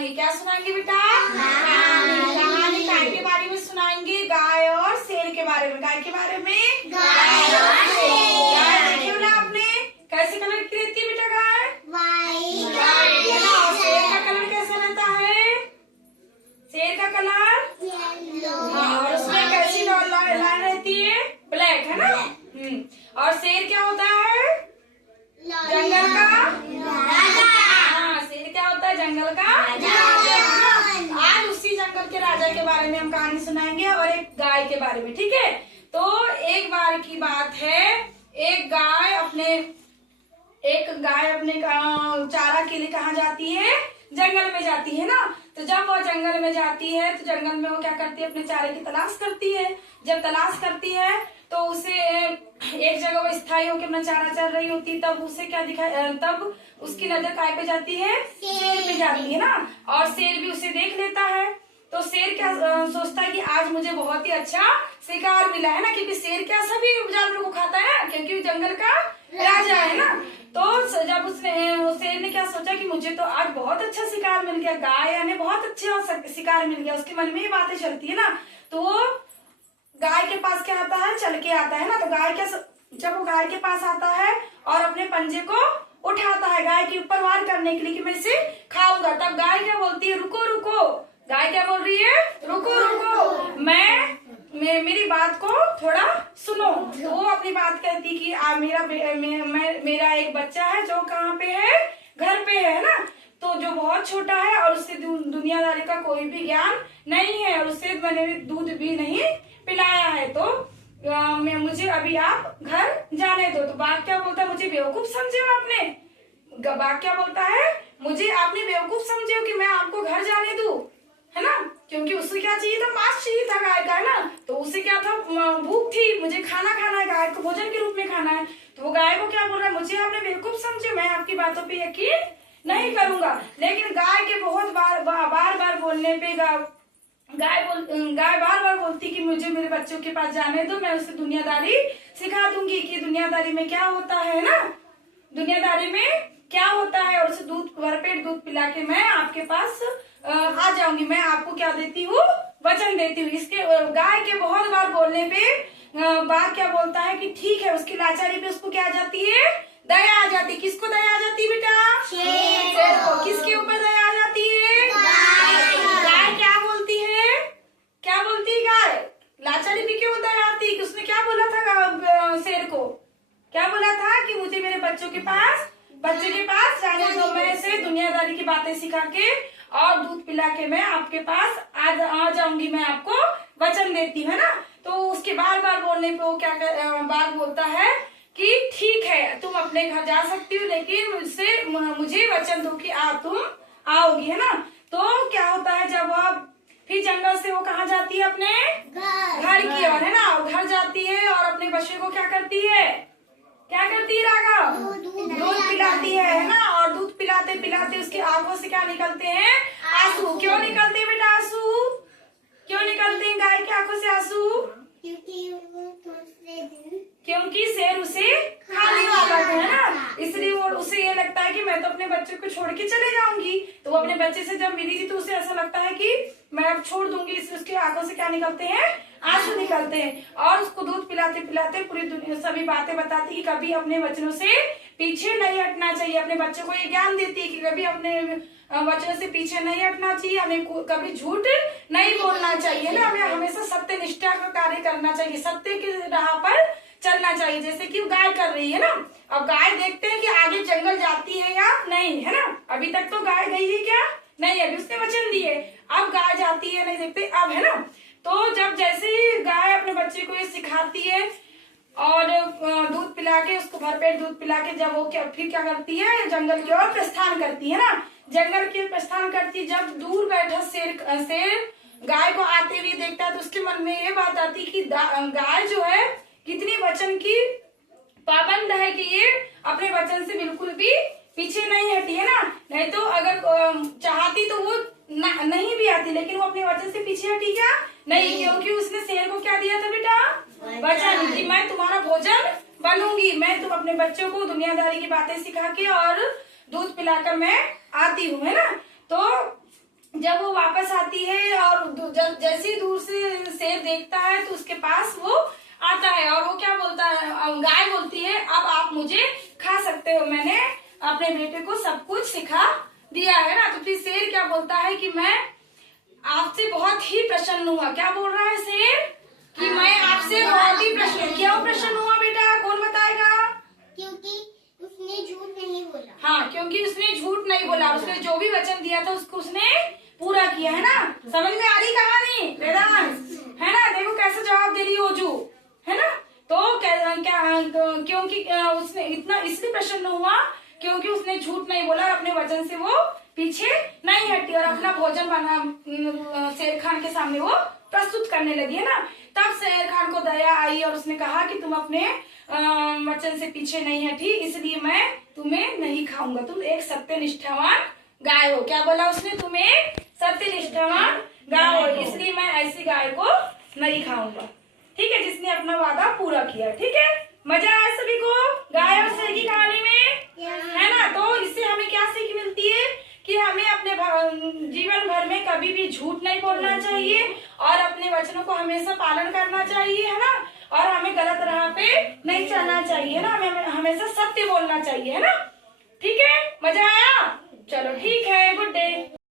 सुनाएंगे। क्या सुनाएंगे बेटा? कहानी। गाय के बारे में सुनाएंगे, गाय और शेर के बारे में। गाय के बारे में, गाय देखियो ना आपने कैसे कलर की रहती है बेटा गाय? वाइट। शेर का कलर कैसा रहता है? शेर का कलर येलो। हाँ, और उसमें कैसी लाइन रहती है? ब्लैक, है ना। और शेर क्या होता है? जंगल का राजा। हाँ, शेर क्या होता है? जंगल का राजा। आज उसी जंगल के राजा के बारे में हम कहानी सुनाएंगे और एक गाय के बारे में, ठीक है। तो एक बार की बात है, एक गाय अपने चारा के लिए कहाँ जाती है? जंगल में जाती है ना। तो जब वो जंगल में जाती है तो जंगल में वो क्या करती है? अपने चारे की तलाश करती है। जब तलाश करती है तो उसे एक जगह वो स्थायी होकर अपना चारा चल रही होती, तब उसे क्या तब उसकी नजर काय पे जाती है? शेर पे जाती है ना। और शेर भी उसे देख लेता है। तो शेर क्या सोचता है कि आज मुझे बहुत ही अच्छा शिकार मिला है ना, क्योंकि शेर क्या सभी जानवरों को खाता है, क्योंकि जंगल का राजा है ना। तो जब शेर ने क्या सोचा कि मुझे तो आज बहुत अच्छा शिकार मिल गया, गाय यानी बहुत अच्छा शिकार मिल गया, उसके मन में ये बातें चलती है ना। तो वो गाय के पास क्या आता है? चल के आता है ना। तो गाय क्या, जब वो गाय के पास आता है और अपने पंजे को उठाता है गाय के ऊपर वार करने के लिए कि मैं इसे खाऊंगा, तब गाय क्या बोलती है? रुको रुको। गाय क्या बोल रही है? रुको रुको, मेरी बात को थोड़ा सुनो। तो वो अपनी बात कहती कि मेरा एक बच्चा है जो कहाँ पे है? घर पे है ना। तो जो बहुत छोटा है और उससे दुनियादारी का कोई भी ज्ञान नहीं है और उससे मैंने दूध भी नहीं पिलाया है, तो मुझे अभी आप घर जाने दो। तो बाघ क्या बोलता है? मुझे बेवकूफ समझे हो आपने? बाघ क्या बोलता है? मुझे आपने बेवकूफ समझे हो कि मैं आपको घर जाने दूं, है ना। क्योंकि उसे क्या चाहिए था? मांस चाहिए था गाय का, है ना। तो उसे क्या था? भूख थी, मुझे खाना खाना है, गाय को भोजन के रूप में खाना है। तो वो गाय को क्या बोल रहा है? मुझे आपने बेवकूफ समझे, मैं आपकी बातों पे यकीन नहीं करूंगा। लेकिन गाय के बहुत बार बोलने पे गाय बार बार बोलती कि मुझे मेरे बच्चों के पास जाने दो, मैं उसे दुनियादारी सिखा दूंगी कि दुनियादारी में क्या होता है ना, दुनियादारी में क्या होता है। और उसे भरपेट दूध पिला के मैं आपके पास आ जाऊंगी। मैं आपको क्या देती हूँ? वचन देती हूँ। इसके गाय के बहुत बार बोलने पे बाघ क्या बोलता है कि ठीक है। उसकी लाचारी पे उसको क्या आ जाती है? दया आ जाती। किसको दया आ जाती है बेटा? शेर को। किसके ऊपर दया आ जाती है? गाय क्या बोलती है? क्या बोलती है गाय? लाचारी पे क्यों दया आती है? उसने क्या बोला था शेर को? क्या बोला था कि मुझे मेरे बच्चे के पास जाने दो, मैं इसे दुनियादारी की बातें सिखा के और दूध पिला के मैं आपके पास आ जाऊंगी, मैं आपको वचन देती हूँ, है ना। तो उसके बार बार बोलने पे वो क्या बाघ बोलता है कि ठीक है, तुम अपने घर जा सकती हो, लेकिन मुझे वचन दो कि तुम आओगी, है ना। तो क्या होता है, जब वह फिर जंगल से वो कहाँ जाती है? अपने घर की ओर, है ना। घर जाती है और अपने बच्चे को क्या करती है राघव? दूध पिलाती है ना। और दूध पिलाते पिलाते उसकी आंखों से क्या निकलते हैं? आंसू। क्यों निकलते हैं बेटा आंसू? क्यों निकलते हैं गाय की आंखों से आंसू? क्योंकि शेर उसे खाने वाला था, है ना। इसलिए उसे ये लगता है कि मैं तो अपने बच्चे को छोड़ के चले जाऊंगी। तो वो अपने बच्चे से जब मिली थी तो उसे ऐसा लगता है कि मैं अब छोड़ दूंगी। इसलिए उसकी आंखों से क्या निकलते हैं? आंसू निकलते हैं। और उसको दूध पिलाते पिलाते पूरी दुनिया सभी बातें बताती कि कभी अपने वचनों से पीछे नहीं हटना चाहिए। अपने बच्चों को ये ज्ञान देती है कि कभी अपने वचनों से पीछे नहीं हटना चाहिए, हमें कभी झूठ नहीं बोलना चाहिए ना, हमें हमेशा सत्य निष्ठा का कार्य करना चाहिए, सत्य की राह पर चलना चाहिए, जैसे कि गाय कर रही है ना। अब गाय देखते हैं कि आगे जंगल जाती है या नहीं, है ना। अभी तक तो गाय गई है क्या? नहीं, अभी उसने वचन दिए। अब गाय जाती है नहीं देखते अब, है ना। तो जब जैसे ही गाय अपने बच्चे को ये सिखाती है और दूध पिला के उसको भरपेट दूध पिला के जब वो फिर क्या करती है? जंगल की ओर प्रस्थान करती है ना। जंगल की प्रस्थान करती, जब दूर बैठा शेर गाय को आते हुए देखता है तो उसके मन में ये बात आती कि गाय जो है कितनी वचन की पाबंद है कि ये अपने वचन से बिल्कुल भी पीछे नहीं हटी, है ना। नहीं तो अगर चाहती तो वो नहीं भी आती, लेकिन वो अपने वचन से पीछे हटी क्या? नहीं, क्योंकि उसने शेर को क्या दिया था बेटा? वचन कि मैं तुम्हारा भोजन बनूंगी, मैं तुम अपने बच्चों को दुनियादारी की बातें सिखा के और दूध पिलाकर मैं आती हूँ, है ना। तो जब वो वापस आती है और जैसे ही दूर से शेर देखता है तो उसके पास वो आता है और वो क्या बोलता है, गाय बोलती है अब आप मुझे खा सकते हो, मैंने अपने बेटे को सब कुछ सिखा दिया है ना। तो फिर शेर क्या बोलता है कि मैं आपसे बहुत ही प्रसन्न हुआ। क्या बोल रहा है शेर कि मैं आपसे बहुत ही प्रसन्न। क्यों प्रसन्न हुआ बेटा, कौन बताएगा? क्योंकि उसने झूठ नहीं बोला। हाँ, क्योंकि उसने झूठ नहीं बोला, उसने जो भी वचन दिया था उसको उसने पूरा किया है ना। समझ में आ रही कहानी वेदांश, है ना? देखो कैसे जवाब दे रही ओजू, है ना। तो क्योंकि उसने इतना इसलिए प्रसन्न हुआ क्योंकि उसने झूठ नहीं बोला और अपने वचन से वो पीछे नहीं हटी और अपना भोजन बना शेर खान के सामने वो प्रस्तुत करने लगी, है ना। तब शेर खान को दया आई और उसने कहा कि तुम अपने वचन से पीछे नहीं हटी, इसलिए मैं तुम्हें नहीं खाऊंगा, तुम एक सत्य निष्ठावान गाय हो। क्या बोला उसने? तुम एक सत्य निष्ठावान गाय हो, इसलिए मैं ऐसी गाय को नहीं खाऊंगा। ठीक है, जिसने अपना वादा पूरा किया। ठीक है, मजा आया सभी को गाय और शेर की कहानी में, है ना। तो इससे हमें क्या सीख मिलती है कि हमें अपने जीवन भर में कभी भी झूठ नहीं बोलना चाहिए और अपने वचनों को हमेशा पालन करना चाहिए, है ना। और हमें गलत राह पे नहीं चलना चाहिए ना, हमें हमेशा सत्य बोलना चाहिए, है ना। ठीक है, मजा आया? चलो ठीक है, गुड डे।